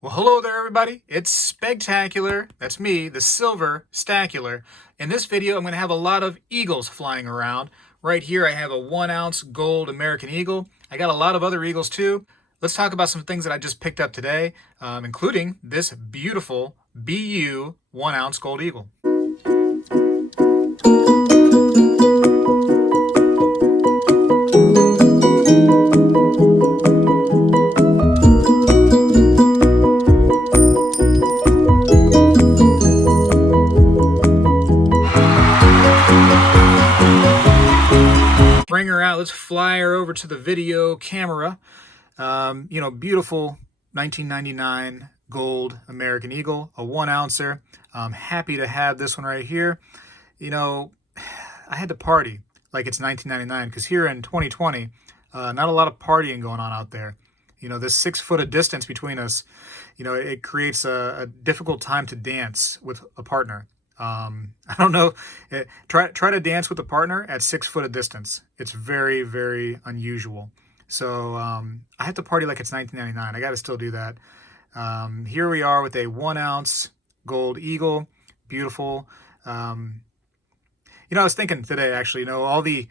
Well, hello there, everybody. It's Spegtacular. That's me, the Silver Stacular. In this video, I'm going to have a lot of eagles flying around. Right here, I have a 1-ounce gold American eagle. I got a lot of other eagles too. Let's talk about some things that I just picked up today, including this beautiful BU 1-ounce gold eagle. Bring her out. Let's fly her over to the video camera. Beautiful 1999 gold American eagle, a 1-ouncer. I'm happy to have this one right here. I had to party like it's 1999 because here in 2020, not a lot of partying going on out there. This 6 foot of distance between us, it creates a difficult time to dance with a partner. I don't know. Try to dance with a partner at 6 foot of distance. It's very, very unusual. So I have to party like it's 1999. I got to still do that. Here we are with a 1-ounce gold eagle. Beautiful. I was thinking today actually. All the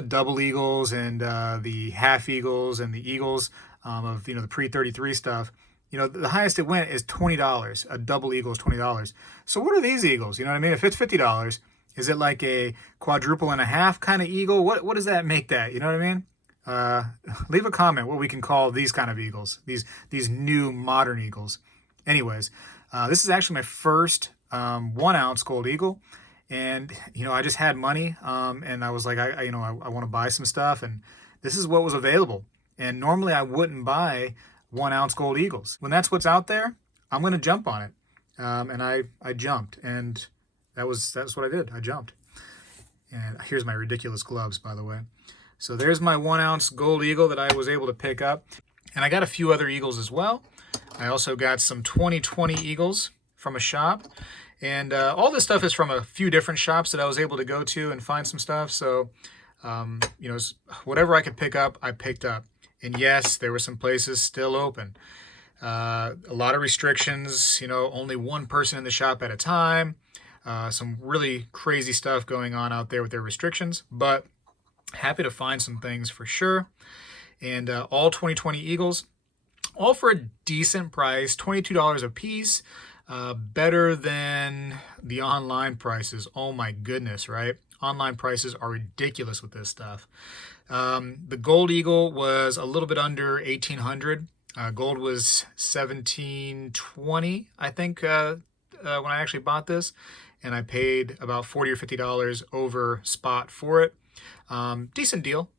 double eagles and the half eagles and the eagles of the pre-33 stuff. The highest it went is $20. A double eagle is $20. So what are these eagles? You know what I mean? If it's $50, is it like a quadruple and a half kind of eagle? What does that make that? You know what I mean? Leave a comment what we can call these kind of eagles, these new modern eagles. Anyways, this is actually my first 1-ounce gold eagle. And, I just had money and I was like, I want to buy some stuff. And this is what was available. And normally I wouldn't buy 1-ounce gold eagles. When that's what's out there, I'm going to jump on it. And I jumped, and that's what I did. I jumped. And here's my ridiculous gloves, by the way. So there's my 1-ounce gold eagle that I was able to pick up. And I got a few other eagles as well. I also got some 2020 eagles from a shop. And all this stuff is from a few different shops that I was able to go to and find some stuff. So, whatever I could pick up, I picked up. And yes, there were some places still open. A lot of restrictions, only one person in the shop at a time. Some really crazy stuff going on out there with their restrictions, but happy to find some things for sure. And all 2020 eagles, all for a decent price, $22 a piece. Better than the online prices. Oh my goodness, right? Online prices are ridiculous with this stuff. The gold eagle was a little bit under 1,800. Gold was 1,720, I think, when I actually bought this, and I paid about $40 or $50 over spot for it. Decent deal,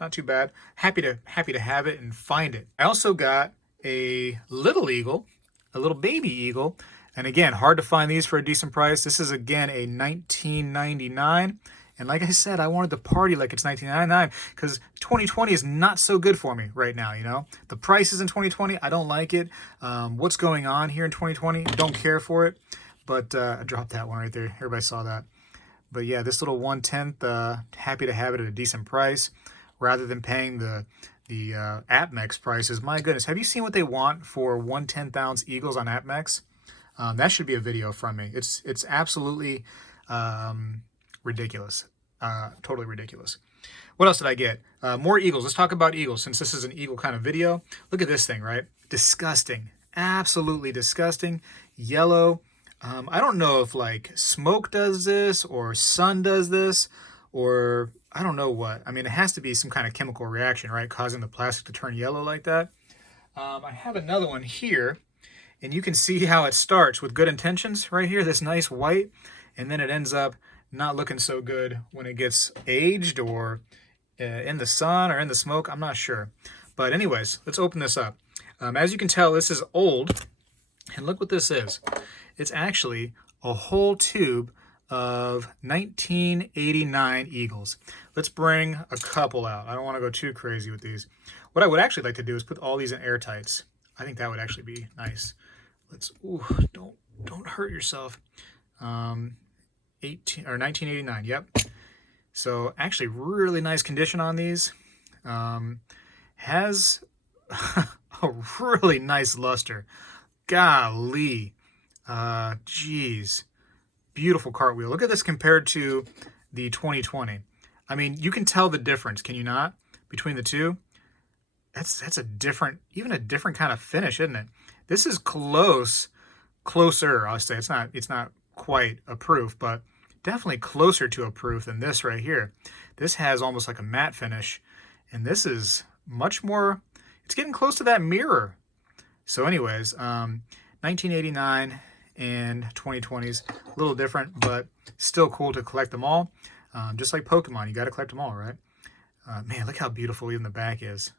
not too bad. Happy to have it and find it. I also got a little eagle, a little baby eagle. And again, hard to find these for a decent price. This is, again, a 1999. And like I said, I wanted to party like it's 1999 because 2020 is not so good for me right now, The prices in 2020, I don't like it. What's going on here in 2020, don't care for it. But I dropped that one right there. Everybody saw that. But yeah, this little 1/10, happy to have it at a decent price rather than paying the APMEX prices. My goodness, have you seen what they want for 1/10-ounce eagles on APMEX? That should be a video from me. It's absolutely ridiculous. Totally ridiculous. What else did I get? More eagles. Let's talk about eagles since this is an eagle kind of video. Look at this thing, right? Disgusting. Absolutely disgusting. Yellow. I don't know if like smoke does this or sun does this or I don't know what. I mean, it has to be some kind of chemical reaction, right? Causing the plastic to turn yellow like that. I have another one here. And you can see how it starts with good intentions right here, this nice white, and then it ends up not looking so good when it gets aged or in the sun or in the smoke. I'm not sure. But anyways, let's open this up. As you can tell, this is old. And look what this is. It's actually a whole tube of 1989 eagles. Let's bring a couple out. I don't want to go too crazy with these. What I would actually like to do is put all these in airtights. I think that would actually be nice. Don't hurt yourself. 1989. Yep. So actually really nice condition on these. Has a really nice luster. golly. Geez. Beautiful cartwheel. Look at this compared to the 2020. I mean, you can tell the difference, can you not? Between the two? That's a different, even a different kind of finish, isn't it? This is closer, I'll say. It's not quite a proof, but definitely closer to a proof than this right here. This has almost like a matte finish, and this is much more, it's getting close to that mirror. So anyways, 1989 and 2020s, a little different, but still cool to collect them all. Just like Pokemon, you got to collect them all, right? Man, look how beautiful even the back is.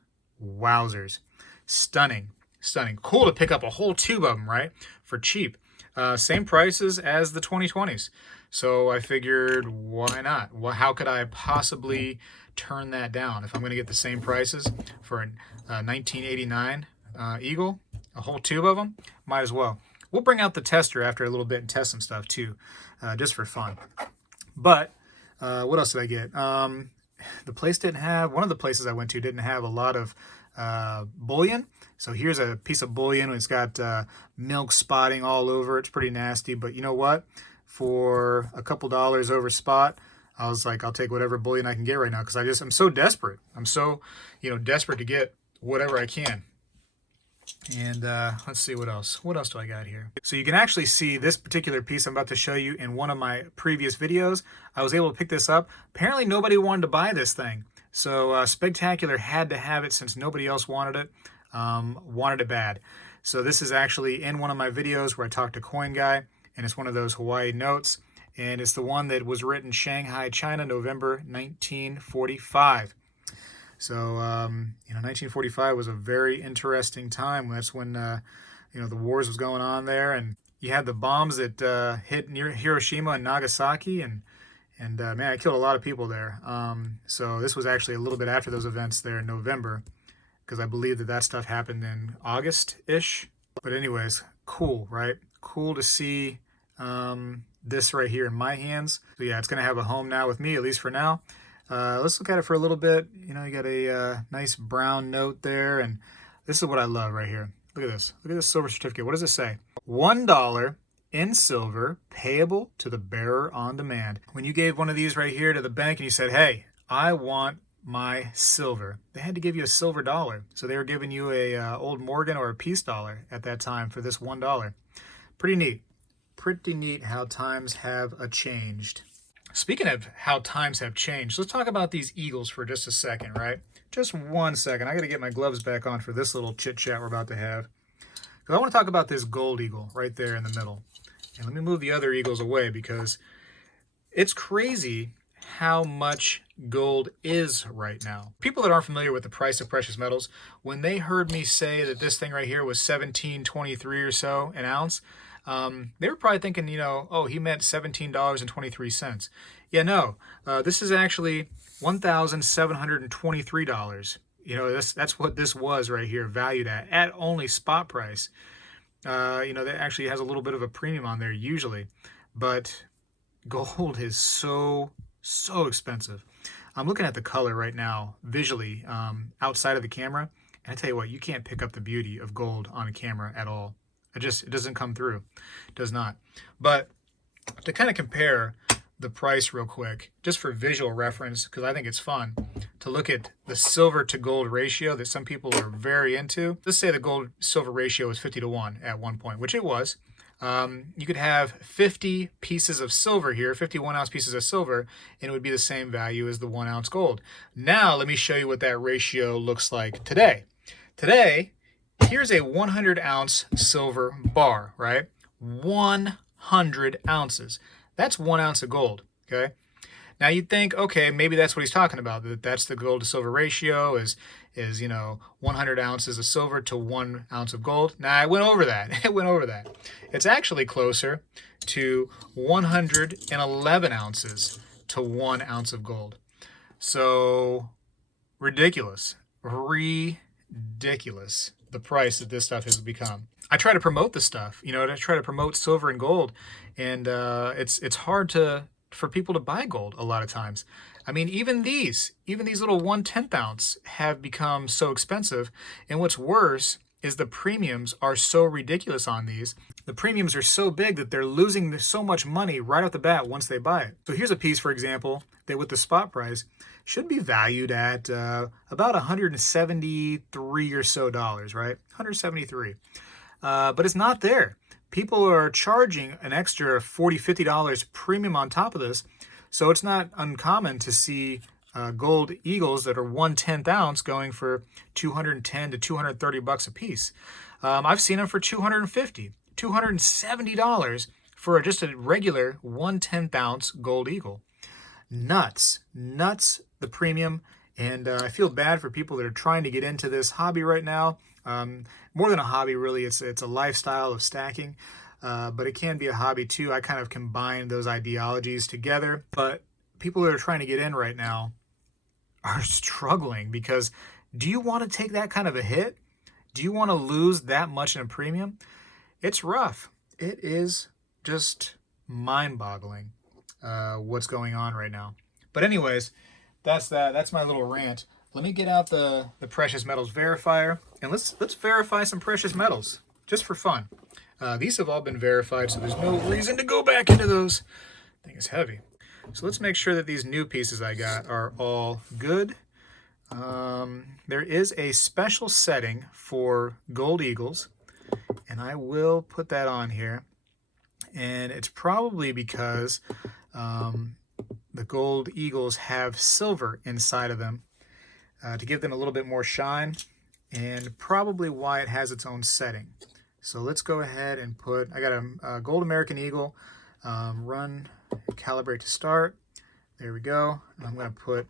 Wowzers. Stunning. Stunning. Cool to pick up a whole tube of them, right? For cheap. Same prices as the 2020s. So I figured, why not? Well, how could I possibly turn that down? If I'm going to get the same prices for a 1989 Eagle, a whole tube of them, might as well. We'll bring out the tester after a little bit and test some stuff too, just for fun. But what else did I get? The place didn't have, one of the places I went to didn't have a lot of bullion. So here's a piece of bullion. It's got milk spotting all over. It's pretty nasty, but you know what? For a couple dollars over spot, I was like, I'll take whatever bullion I can get right now, because I'm so desperate. I'm so, desperate to get whatever I can. And let's see what else. What else do I got here? So you can actually see this particular piece I'm about to show you in one of my previous videos. I was able to pick this up. Apparently nobody wanted to buy this thing. So Spegtacular had to have it since nobody else wanted it bad. So this is actually in one of my videos where I talked to Coin Guy, and it's one of those Hawaii notes. And it's the one that was written Shanghai, China, November 1945. So, 1945 was a very interesting time. That's when, the wars was going on there, and you had the bombs that hit near Hiroshima and Nagasaki, and man, I killed a lot of people there. So this was actually a little bit after those events there in November, because I believe that stuff happened in August-ish. But anyways, cool, right? Cool to see this right here in my hands. So yeah, it's going to have a home now with me, at least for now. Let's look at it for a little bit. You got a nice brown note there, and this is what I love right here. Look at this. Look at this silver certificate. What does it say? $1 in silver, payable to the bearer on demand. When you gave one of these right here to the bank and you said, hey, I want my silver, they had to give you a silver dollar. So they were giving you a old Morgan or a peace dollar at that time for this $1. Pretty neat. Pretty neat how times have changed. Speaking of how times have changed, let's talk about these Eagles for just a second, right? Just 1 second. I got to get my gloves back on for this little chit-chat we're about to have. Because I want to talk about this gold eagle right there in the middle. And let me move the other eagles away, because it's crazy how much gold is right now. People that aren't familiar with the price of precious metals, when they heard me say that this thing right here was $17.23 or so an ounce, they were probably thinking, oh, he meant $17.23. Yeah, no, this is actually $1,723. That's what this was right here, valued at only spot price. That actually has a little bit of a premium on there usually, but gold is so expensive. I'm looking at the color right now, visually, outside of the camera, and I tell you what, you can't pick up the beauty of gold on a camera at all. It doesn't come through. It does not. But to kind of compare the price real quick, just for visual reference, because I think it's fun to look at the silver to gold ratio that some people are very into. Let's say the gold silver ratio was 50-1 at one point, which it was. You could have 50 pieces of silver here, 51 ounce pieces of silver, and it would be the same value as the 1 ounce gold. Now, let me show you what that ratio looks like today. Today, here's a 100 ounce silver bar, right? 100 ounces. That's 1 ounce of gold, okay? Now you'd think, okay, maybe that's what he's talking about. That's the gold to silver ratio is 100 ounces of silver to 1 ounce of gold. Now I went over that. It went over that. It's actually closer to 111 ounces to 1 ounce of gold. So ridiculous. Ridiculous the price that this stuff has become. I try to promote this stuff, to try to promote silver and gold, and it's hard for people to buy gold a lot of times. I mean, even these little 1/10 ounce have become so expensive, and what's worse is the premiums are so ridiculous on these. The premiums are so big that they're losing so much money right off the bat once they buy it. So here's a piece, for example, that with the spot price should be valued at about 173 or so dollars, right? 173. But it's not there. People are charging an extra $40, $50 premium on top of this. So it's not uncommon to see gold eagles that are 1/10 ounce going for 210 to 230 bucks a piece. I've seen them for 250, $270 for just a regular 1/10 ounce gold eagle. Nuts, the premium. And I feel bad for people that are trying to get into this hobby right now. More than a hobby, really, it's a lifestyle of stacking, but it can be a hobby too. I kind of combine those ideologies together. But people that are trying to get in right now are struggling, because do you want to take that kind of a hit? Do you want to lose that much in a premium? It's rough. It is just mind-boggling what's going on right now. But anyways, that's that. That's my little rant. Let me get out the precious metals verifier, and let's verify some precious metals just for fun. These have all been verified, so there's no reason to go back into those. Thing is heavy. So let's make sure that these new pieces I got are all good. There is a special setting for gold eagles, and I will put that on here. And it's probably because the gold eagles have silver inside of them to give them a little bit more shine, and probably why it has its own setting. So let's go ahead and put, I got a gold American eagle, run calibrate to start. There we go. I'm going to put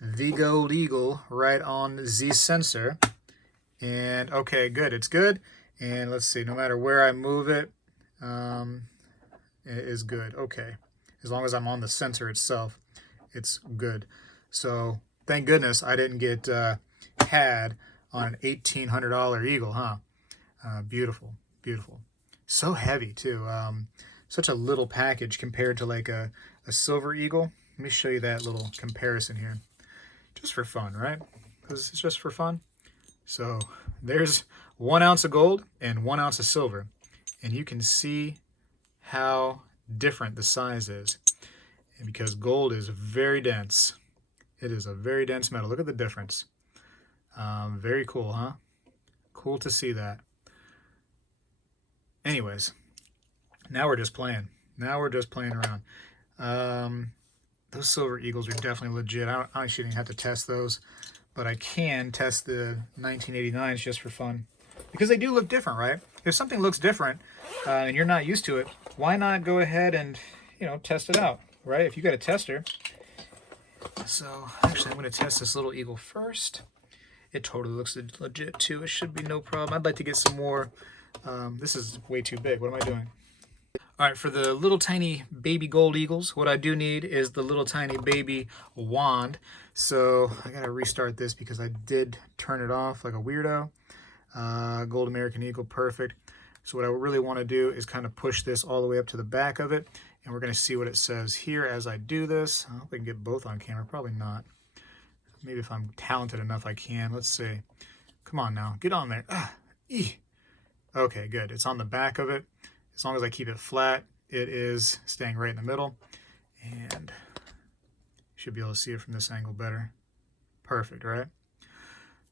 the gold eagle right on the sensor, and okay, good, it's good. And let's see, no matter where I move it, it is good. Okay, as long as I'm on the sensor itself, it's good. So thank goodness I didn't get had on an $1,800 eagle, huh? Beautiful, beautiful. So heavy too. Such a little package compared to like a silver eagle. Let me show you that little comparison here, just for fun, right? Because it's just for fun. So there's 1 ounce of gold and 1 ounce of silver, and you can see how different the size is. And because gold is very dense, it is a very dense metal. Look at the difference. Very cool, huh? Cool to see that. Anyways, now we're just playing. Now we're just playing around. Those silver eagles are definitely legit. I shouldn't have to test those, but I can test the 1989s just for fun, because they do look different, right? If something looks different and you're not used to it, why not go ahead and, you know, test it out, right? If you got a tester. So actually, I'm going to test this little eagle first. It totally looks legit too. It should be no problem. I'd like to get some more. This is way too big. What am I doing? All right, for the little tiny baby gold eagles, what I do need is the little tiny baby wand. So I gotta restart this because I did turn it off like a weirdo. Gold American eagle, perfect. So what I really want to do is kind of push this all the way up to the back of it, and we're gonna see what it says here as I do this. I hope I can get both on camera. Probably not. Maybe if I'm talented enough, I can. Let's see. Come on now, get on there. Okay, good. It's on the back of it. As long as I keep it flat, it is staying right in the middle, and you should be able to see it from this angle better. Perfect, right?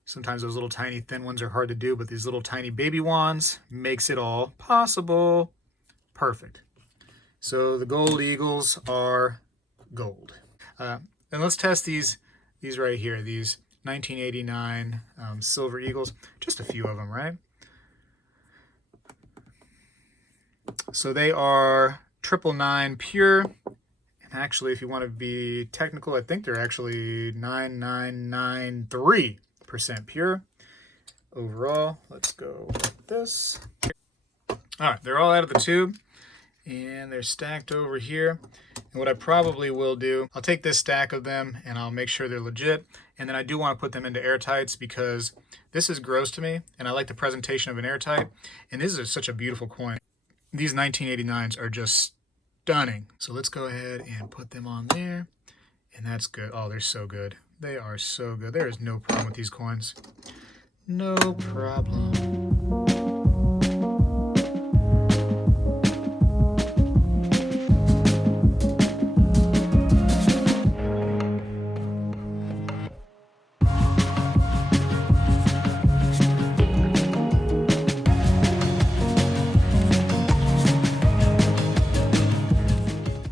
Sometimes those little tiny thin ones are hard to do, but these little tiny baby wands makes it all possible. Perfect. So the gold eagles are gold. And let's test these right here, these 1989 silver eagles. Just a few of them, right? So they are 999 pure, and actually, if you want to be technical, I think they're actually 9993% pure overall. Let's go with this. All right, they're all out of the tube, and they're stacked over here. And what I probably will do, I'll take this stack of them, and I'll make sure they're legit, and then I do want to put them into airtights because this is gross to me, and I like the presentation of an airtight, and this is such a beautiful coin. These 1989s are just stunning. So let's go ahead and put them on there. And that's good. Oh, they're so good. They are so good. There is no problem with these coins. No problem.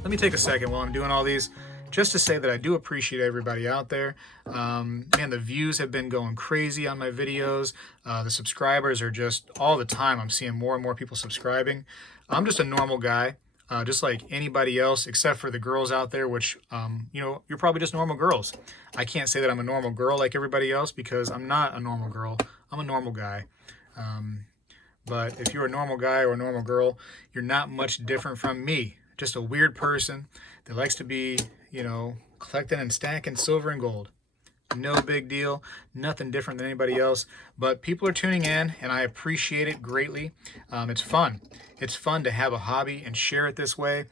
Let me take a second while I'm doing all these just to say that I do appreciate everybody out there. Man, the views have been going crazy on my videos. The subscribers are just all the time. I'm seeing more and more people subscribing. I'm just a normal guy, just like anybody else, except for the girls out there, which, you know, you're probably just normal girls. I can't say that I'm a normal girl like everybody else because I'm not a normal girl. I'm a normal guy. But if you're a normal guy or a normal girl, you're not much different from me. Just a weird person that likes to be, you know, collecting and stacking silver and gold. No big deal, nothing different than anybody else, but people are tuning in and I appreciate it greatly. It's fun. It's fun to have a hobby and share it this way,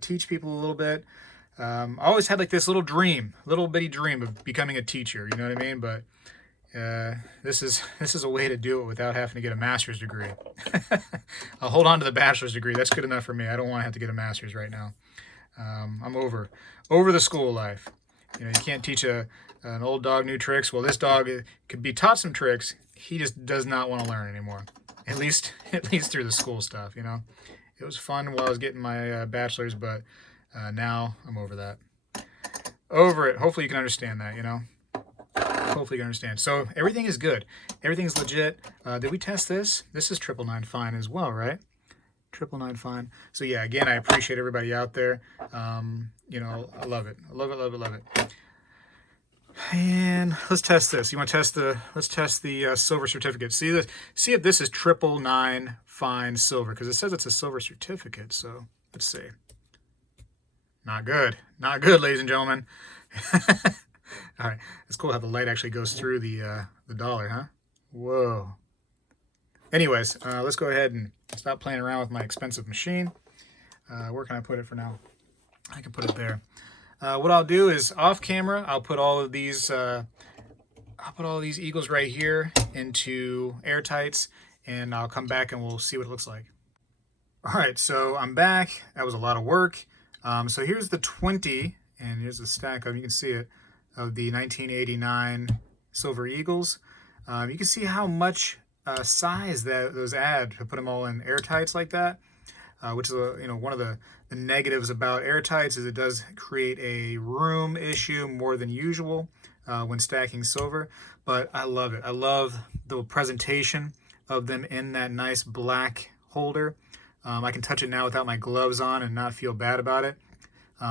teach people a little bit. I always had like this little dream, little bitty dream of becoming a teacher, you know what I mean? But this is a way to do it without having to get a master's degree. I'll hold on to the bachelor's degree. That's good enough for me. I don't want to have to get a master's right now. I'm over the school life. You know, you can't teach an old dog new tricks. Well, this dog could be taught some tricks. He just does not want to learn anymore. At least through the school stuff. You know, it was fun while I was getting my bachelor's, but now I'm over that. Over it. Hopefully you can understand that. You know. Hopefully you understand. So everything is good. Everything's legit. Did we test this? This is 999 fine as well, right? 999 fine. So yeah, again, I appreciate everybody out there. You know, I love it. I love it, love it, love it. And let's test this. You want to test the? Let's test the silver certificate. See this? See if this is 999 fine silver because it says it's a silver certificate. So let's see. Not good. Not good, ladies and gentlemen. All right, it's cool how the light actually goes through the dollar, huh? Whoa. Anyways, let's go ahead and stop playing around with my expensive machine. Where can I put it for now? I can put it there. What I'll do is off camera, I'll put all of these eagles right here into airtights, and I'll come back and we'll see what it looks like. All right, so I'm back. That was a lot of work. So here's the 20, and here's the stack of, you can see it, of the 1989 Silver Eagles. You can see how much size that those add to put them all in airtights like that, which is you know, one of the negatives about airtights is it does create a room issue more than usual when stacking silver. But I love it. I love the presentation of them in that nice black holder. I can touch it now without my gloves on and not feel bad about it.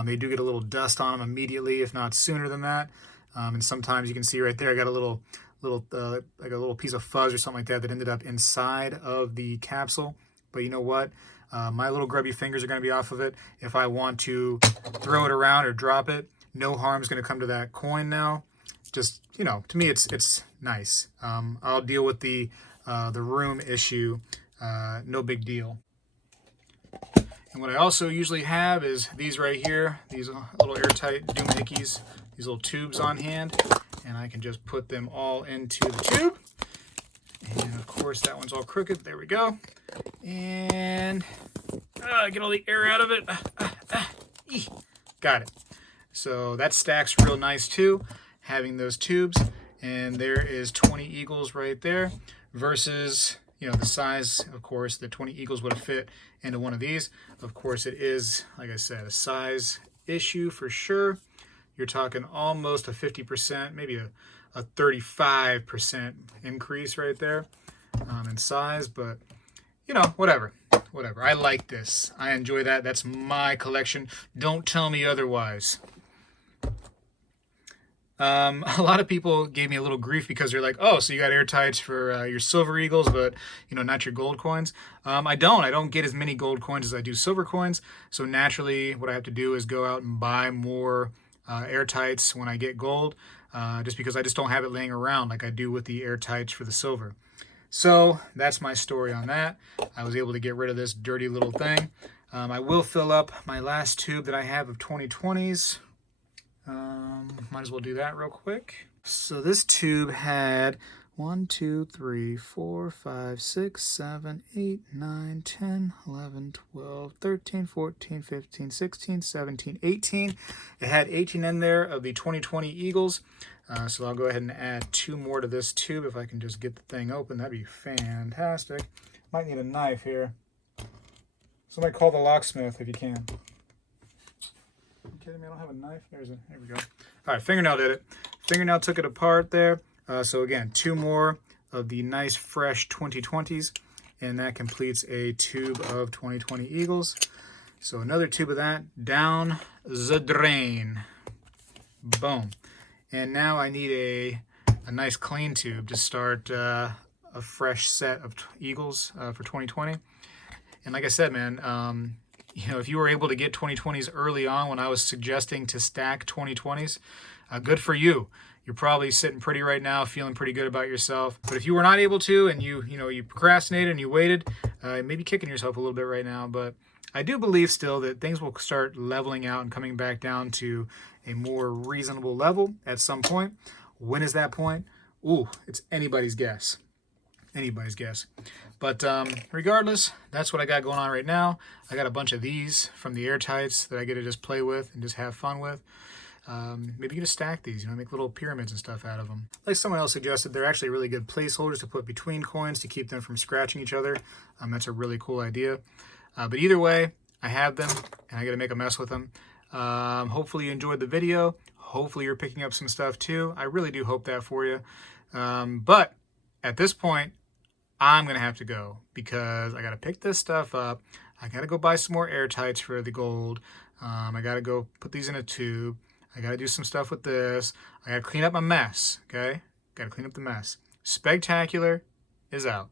They do get a little dust on them immediately, if not sooner than that. And sometimes you can see right there, I got a little like a little piece of fuzz or something like that ended up inside of the capsule. But you know what? My little grubby fingers are going to be off of it. If I want to throw it around or drop it, no harm is going to come to that coin now. Just, you know, to me, it's nice. I'll deal with the room issue. No big deal. And what I also usually have is these right here, these little airtight doohickeys, these little tubes on hand, and I can just put them all into the tube. And of course that one's all crooked, there we go. And get all the air out of it. Got it. So that stacks real nice too, having those tubes. And there is 20 eagles right there versus, you know, the size, of course, the 20 eagles would have fit into one of these. Of course, it is, like I said, a size issue for sure. You're talking almost a 50%, maybe a 35% increase right there in size. But, you know, whatever. I like this. I enjoy that. That's my collection. Don't tell me otherwise. A lot of people gave me a little grief because they're like, oh, so you got airtights for your silver eagles, but, you know, not your gold coins. I don't get as many gold coins as I do silver coins. So naturally, what I have to do is go out and buy more airtights when I get gold, just because I just don't have it laying around like I do with the airtights for the silver. So that's my story on that. I was able to get rid of this dirty little thing. I will fill up my last tube that I have of 2020s. Might as well do that real quick. So this tube had 1, 2, 3, 4, 5, 6, 7, 8, 9, 10, 11, 12, 13, 14, 15, 16, 17, 18. It had 18 in there of the 2020 Eagles. So I'll go ahead and add 2 more to this tube if I can just get the thing open. That'd be fantastic. Might need a knife here. Somebody call the locksmith if you can. Are you kidding me? I don't have a knife. There we go. All right, fingernail did it. Fingernail took it apart there. So again, 2 more of the nice fresh 2020s, and that completes a tube of 2020 Eagles. So another tube of that down the drain. Boom. And now I need a nice clean tube to start a fresh set of Eagles for 2020. And like I said, man, you know, if you were able to get 2020s early on when I was suggesting to stack 2020s, good for you. You're probably sitting pretty right now, feeling pretty good about yourself. But if you were not able to, and you procrastinated and you waited, maybe kicking yourself a little bit right now. But I do believe still that things will start leveling out and coming back down to a more reasonable level at some point. When is that point? Ooh, it's anybody's guess. Anybody's guess. But regardless, that's what I got going on right now. I got a bunch of these from the Airtights that I get to just play with and just have fun with. Maybe you just stack these, make little pyramids and stuff out of them. Like someone else suggested, they're actually really good placeholders to put between coins to keep them from scratching each other. That's a really cool idea. But either way, I have them, and I got to make a mess with them. Hopefully you enjoyed the video. Hopefully you're picking up some stuff too. I really do hope that for you. But at this point, I'm going to have to go because I got to pick this stuff up. I got to go buy some more Airtights for the gold. I got to go put these in a tube. I got to do some stuff with this. I got to clean up my mess, okay? Got to clean up the mess. Spegtacular is out.